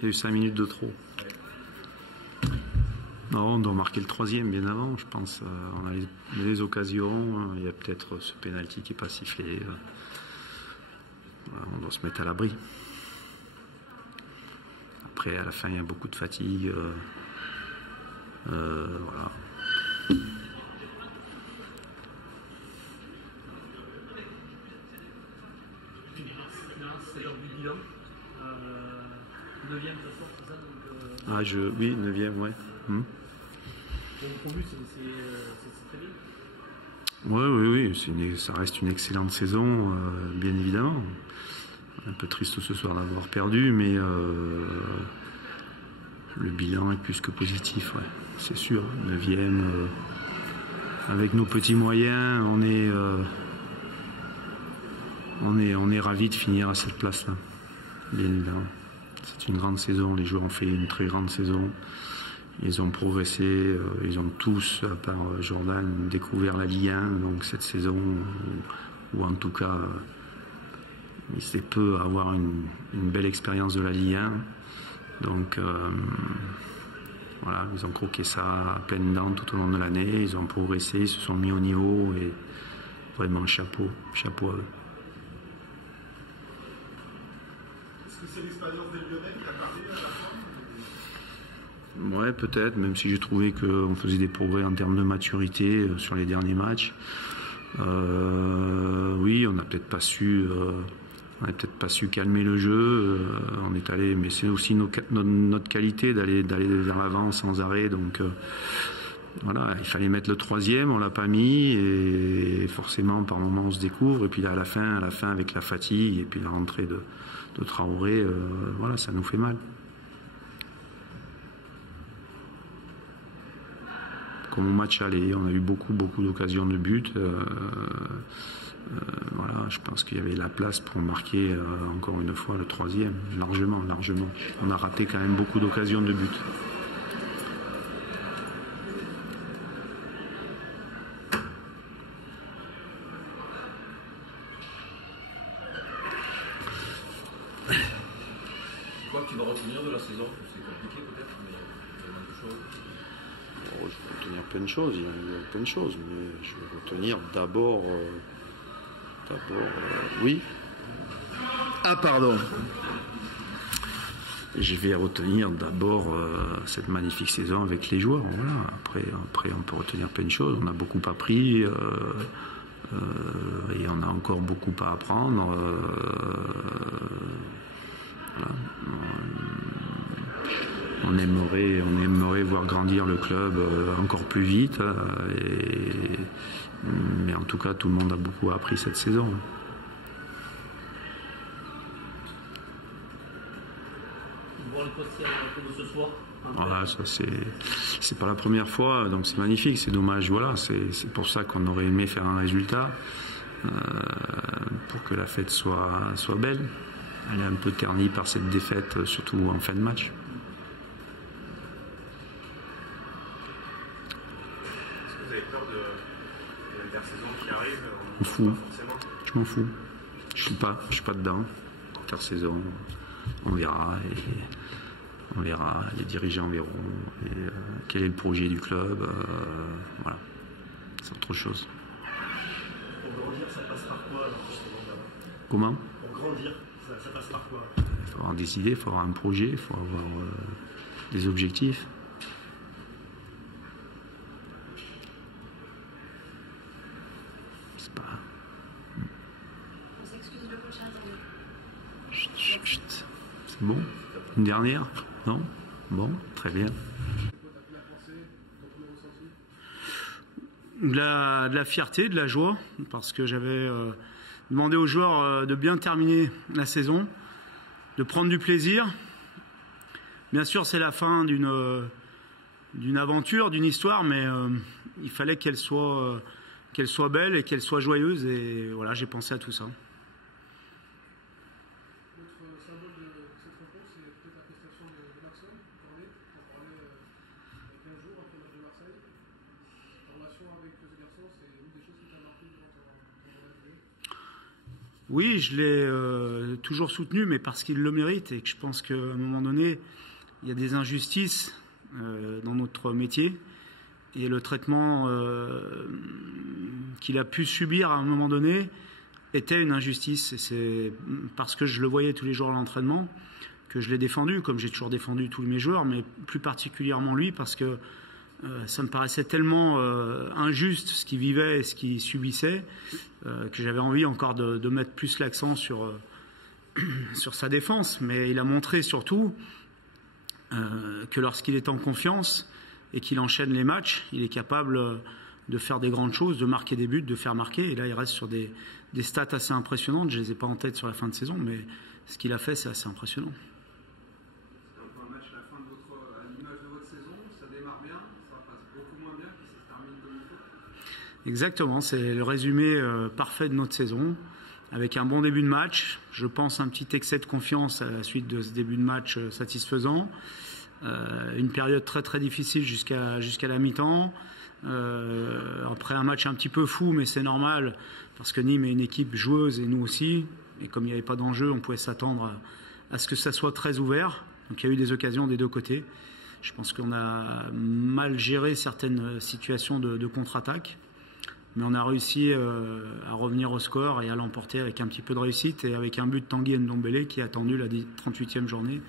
il y a eu 5 minutes de trop. Non, on doit marquer le troisième bien avant, je pense. On a les occasions, il y a peut-être ce pénalty qui n'est pas sifflé. Voilà, on doit se mettre à l'abri. Après, à la fin, il y a beaucoup de fatigue. Voilà. C'est l'heure du bilan. 9e ce soir, c'est ça Oui, 9e, ouais. Promu, c'est très bien. Oui, ça reste une excellente saison, bien évidemment. Un peu triste ce soir d'avoir perdu, mais le bilan est plus que positif, ouais, c'est sûr. 9e, avec nos petits moyens, on est ravis de finir à cette place-là, bien évidemment. C'est une grande saison, les joueurs ont fait une très grande saison. Ils ont progressé, ils ont tous, à part Jordan, découvert la Ligue 1, donc cette saison, ou en tout cas, il s'est peu à avoir une belle expérience de la Ligue 1. Donc, voilà, ils ont croqué ça à pleines dents tout au long de l'année, ils ont progressé, ils se sont mis au niveau, et vraiment chapeau à eux. Est-ce que c'est l'expérience des Lyonnais qui a parlé à la fin? Ouais, peut-être, même si j'ai trouvé qu'on faisait des progrès en termes de maturité sur les derniers matchs. Oui, on n'a peut-être pas su calmer le jeu. On est allé, mais c'est aussi notre qualité d'aller vers l'avant sans arrêt. Donc voilà, il fallait mettre le troisième, on l'a pas mis, et forcément par moments on se découvre. Et puis là à la fin avec la fatigue et puis la rentrée de Traoré, voilà, ça nous fait mal. Comme au match aller, on a eu beaucoup d'occasions de but. Voilà, je pense qu'il y avait la place pour marquer encore une fois le troisième, largement. On a raté quand même beaucoup d'occasions de but. Quoi tu vas retenir de la saison? C'est compliqué peut-être, mais il y a beaucoup de choses. Je vais retenir plein de choses, il y a plein de choses, mais je vais retenir d'abord, oui. Ah pardon. Je vais retenir d'abord cette magnifique saison avec les joueurs. Voilà. Après on peut retenir plein de choses. On a beaucoup appris et on a encore beaucoup à apprendre. Voilà. On aimerait voir grandir le club encore plus vite, mais en tout cas tout le monde a beaucoup appris cette saison. Ce soir. Voilà, ça c'est pas la première fois, donc c'est magnifique, c'est dommage. Voilà, c'est pour ça qu'on aurait aimé faire un résultat pour que la fête soit belle. Elle est un peu ternie par cette défaite, surtout en fin de match. Je m'en fous. Je suis pas dedans. Intersaison, on verra les dirigeants verront quel est le projet du club. Voilà, c'est autre chose. Pour grandir, ça passe par quoi alors, justement? Comment? Pour grandir, ça passe par quoi? Il faut avoir des idées, il faut avoir un projet, il faut avoir des objectifs. C'est pas... Chut. C'est bon? Une dernière? Non? Bon, très bien. De la fierté, de la joie, parce que j'avais demandé aux joueurs de bien terminer la saison, de prendre du plaisir. Bien sûr, c'est la fin d'une aventure, d'une histoire, mais il fallait qu'elle soit belle et qu'elle soit joyeuse, et voilà, j'ai pensé à tout ça. L'autre symbole de cette rencontre, c'est peut-être la prestation de Maxime. On parlait il y a 15 jours après le match de Marseille. Ta relation avec ce garçon, c'est une des choses qui t'a marqué durant ton arrivée? Oui, je l'ai toujours soutenu, mais parce qu'il le mérite et que je pense qu'à un moment donné, il y a des injustices dans notre métier et le traitement qu'il a pu subir à un moment donné était une injustice. Et c'est parce que je le voyais tous les jours à l'entraînement que je l'ai défendu, comme j'ai toujours défendu tous mes joueurs, mais plus particulièrement lui, parce que ça me paraissait tellement injuste ce qu'il vivait et ce qu'il subissait que j'avais envie encore de mettre plus l'accent sur sa défense. Mais il a montré surtout que lorsqu'il est en confiance et qu'il enchaîne les matchs, il est capable de faire des grandes choses, de marquer des buts, de faire marquer. Et là, il reste sur des stats assez impressionnantes. Je ne les ai pas en tête sur la fin de saison, mais ce qu'il a fait, c'est assez impressionnant. C'est un peu un match à la fin à l'image de votre saison. Ça démarre bien, ça passe beaucoup moins bien, puis ça se termine comme il faut. Exactement, c'est le résumé parfait de notre saison. Avec un bon début de match, je pense un petit excès de confiance à la suite de ce début de match satisfaisant. Une période très très difficile jusqu'à la mi-temps. Après un match un petit peu fou, mais c'est normal parce que Nîmes est une équipe joueuse et nous aussi. Et comme il n'y avait pas d'enjeu, on pouvait s'attendre à ce que ça soit très ouvert. Donc il y a eu des occasions des deux côtés. Je pense qu'on a mal géré certaines situations de contre-attaque. Mais on a réussi à revenir au score et à l'emporter avec un petit peu de réussite et avec un but de Tanguy Ndombele qui a attendu la 38e journée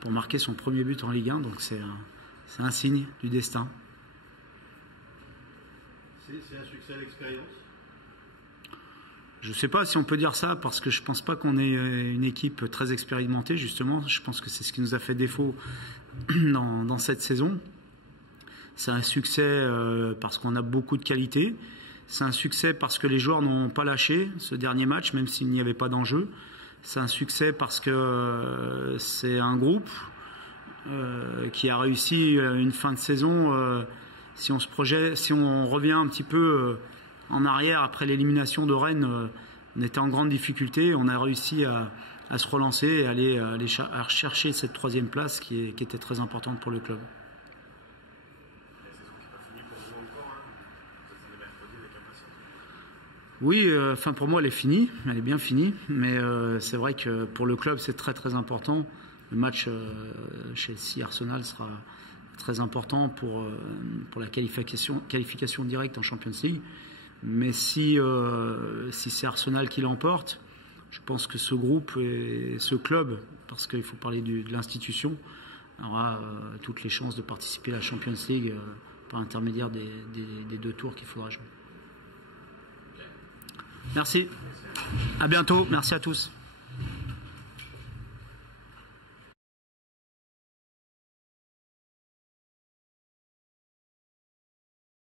pour marquer son premier but en Ligue 1. Donc c'est un signe du destin. C'est un succès à l'expérience? Je ne sais pas si on peut dire ça parce que je ne pense pas qu'on ait une équipe très expérimentée justement. Je pense que c'est ce qui nous a fait défaut dans cette saison. C'est un succès parce qu'on a beaucoup de qualité. C'est un succès parce que les joueurs n'ont pas lâché ce dernier match, même s'il n'y avait pas d'enjeu. C'est un succès parce que c'est un groupe qui a réussi une fin de saison. Si on revient un petit peu en arrière après l'élimination de Rennes, on était en grande difficulté. On a réussi à se relancer et aller chercher cette troisième place qui était très importante pour le club. Oui, pour moi, elle est finie. Elle est bien finie. Mais c'est vrai que pour le club, c'est très très important. Le match Chelsea-Arsenal sera très important pour la qualification directe en Champions League. Mais si c'est Arsenal qui l'emporte, je pense que ce groupe et ce club, parce qu'il faut parler de l'institution, aura toutes les chances de participer à la Champions League par intermédiaire des deux tours qu'il faudra jouer. Merci. À bientôt. Merci à tous.